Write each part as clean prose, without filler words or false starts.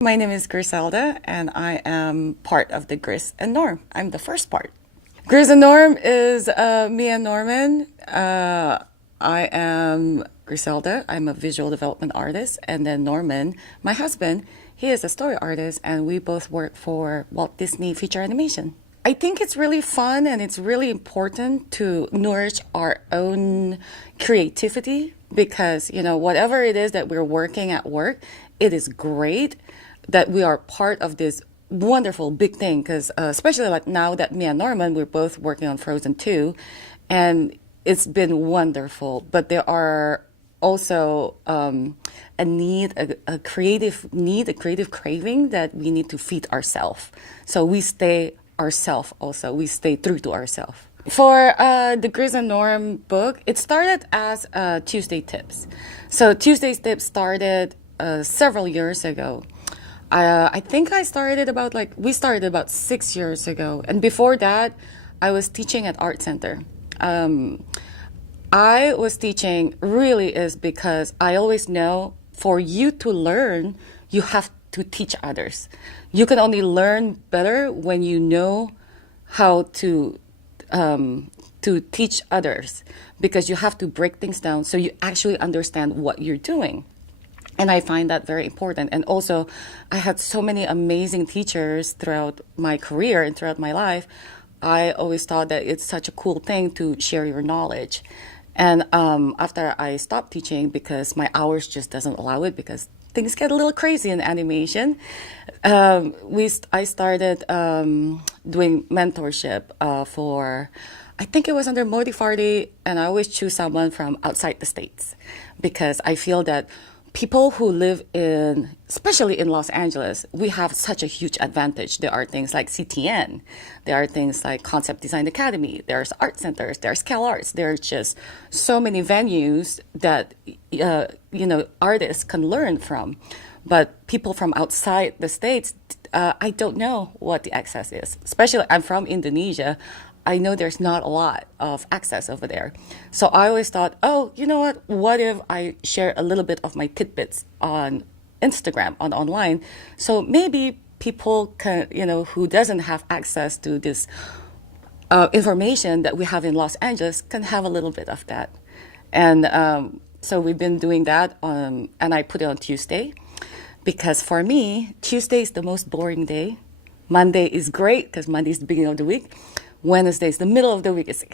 My name is Griselda, and I am part of the Gris and Norm. I'm the first part. Gris and Norm is me and Norman. I am Griselda. I'm a visual development artist, and then Norman, my husband, he is a story artist, and we both work for Walt Disney Feature Animation. I think it's really fun and it's really important to nourish our own creativity because, whatever it is that we're working at work, it is great that we are part of this wonderful big thing because especially like now that me and Norman, we're both working on Frozen 2 and it's been wonderful. But there are also a need, a creative need, a creative craving that we need to feed ourselves. So we stay ourselves also. We stay true to ourselves. For the Gris and Norm book, it started as Tuesday Tips. So Tuesday's Tips started several years ago. I think we started about 6 years ago. And before that, I was teaching at Art Center. I was teaching really is because I always know for you to learn, you have to teach others. You can only learn better when you know how to teach others because you have to break things down so you actually understand what you're doing. And I find that very important. And also, I had so many amazing teachers throughout my career and throughout my life. I always thought that it's such a cool thing to share your knowledge. And after I stopped teaching because my hours just doesn't allow it because things get a little crazy in animation, I started doing mentorship for, I think it was under Modifarty, and I always choose someone from outside the States because I feel that people who live especially in Los Angeles, we have such a huge advantage. There are things like CTN. There are things like Concept Design Academy. There's art centers. There's CalArts. There's just so many venues that, artists can learn from. But people from outside the States, I don't know what the access is. Especially, I'm from Indonesia. I know there's not a lot of access over there. So I always thought, oh, you know what? What if I share a little bit of my tidbits on Instagram, on online? So maybe people can, who doesn't have access to this information that we have in Los Angeles can have a little bit of that. And so we've been doing that and I put it on Tuesday because for me, Tuesday is the most boring day. Monday is great because Monday is the beginning of the week. Wednesday is the middle of the week. It's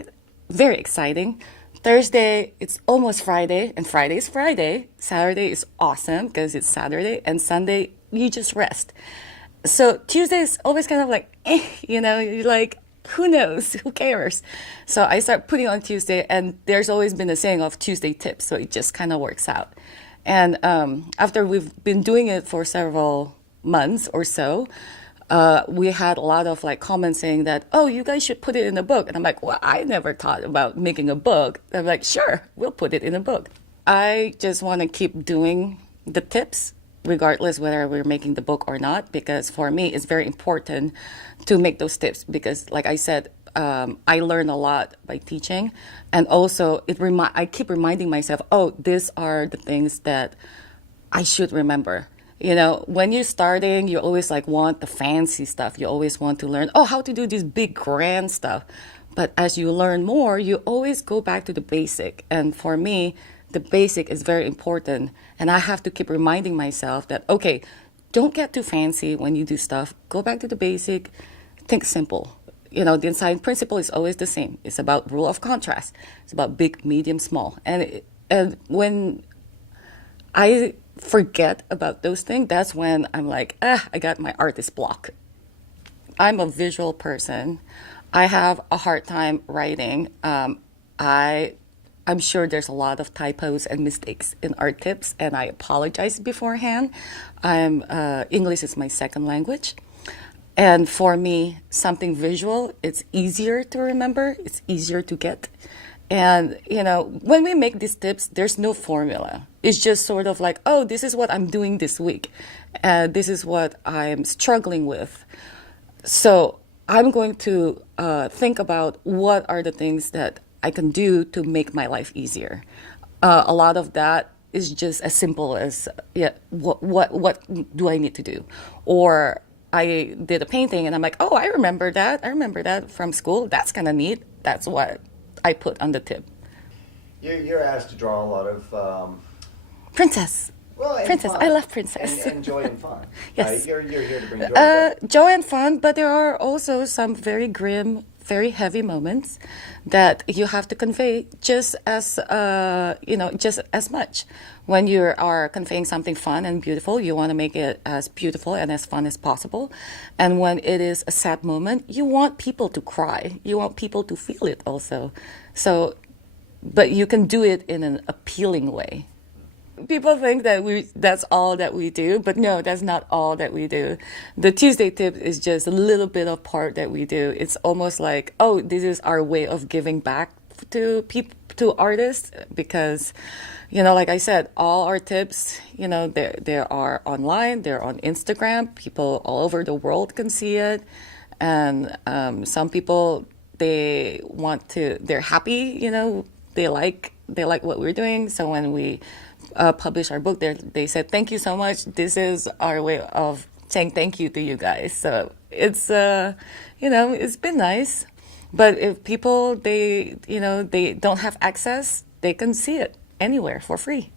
very exciting. Thursday, it's almost Friday, and Friday is Friday. Saturday is awesome because it's Saturday, and Sunday, you just rest. So Tuesday is always kind of like, you're like, who knows? Who cares? So I start putting on Tuesday, and there's always been a saying of Tuesday tips, so it just kind of works out. And after we've been doing it for several months or so, we had a lot of comments saying that, oh, you guys should put it in a book. And I'm like, well, I never thought about making a book. I'm like, sure, we'll put it in a book. I just want to keep doing the tips, regardless whether we're making the book or not, because for me, it's very important to make those tips because, like I said, I learn a lot by teaching. And also, I keep reminding myself, oh, these are the things that I should remember. When you're starting, you always want the fancy stuff. You always want to learn, how to do this big grand stuff. But as you learn more, you always go back to the basic. And for me, the basic is very important. And I have to keep reminding myself that, okay, don't get too fancy when you do stuff. Go back to the basic. Think simple. The design principle is always the same. It's about rule of contrast. It's about big, medium, small. And when I forget about those things, that's when I'm like, I got my artist block. I'm a visual person. I have a hard time writing. I'm sure there's a lot of typos and mistakes in art tips, and I apologize beforehand. English is my second language. And for me, something visual, it's easier to remember. It's easier to get. And, when we make these tips, there's no formula. It's just sort of like, oh, this is what I'm doing this week. This is what I'm struggling with. So I'm going to think about what are the things that I can do to make my life easier. A lot of that is just as simple as, yeah, what do I need to do? Or I did a painting and I'm like, oh, I remember that. I remember that from school. That's kind of neat. That's what I put on the tip. You're asked to draw a lot of Princess. well, and Princess. fun, I love princess. and joy and fun. Yes. You're here to bring joy. But Joy and fun, but there are also some very grim, very heavy moments that you have to convey just as just as much. When you are conveying something fun and beautiful, you want to make it as beautiful and as fun as possible. And when it is a sad moment, you want people to cry. You want people to feel it also. So, but you can do it in an appealing way. People think that that's all that we do, but no, that's not all that we do. The Tuesday tip is just a little bit of part that we do. It's almost like, oh, this is our way of giving back to people, to artists, because, like I said, all our tips, they are online, they're on Instagram. People all over the world can see it, and some people, they're happy, they like what we're doing. So when we published our book, they said, thank you so much. This is our way of saying thank you to you guys. So it's, it's been nice. But if people, they don't have access, they can see it anywhere for free.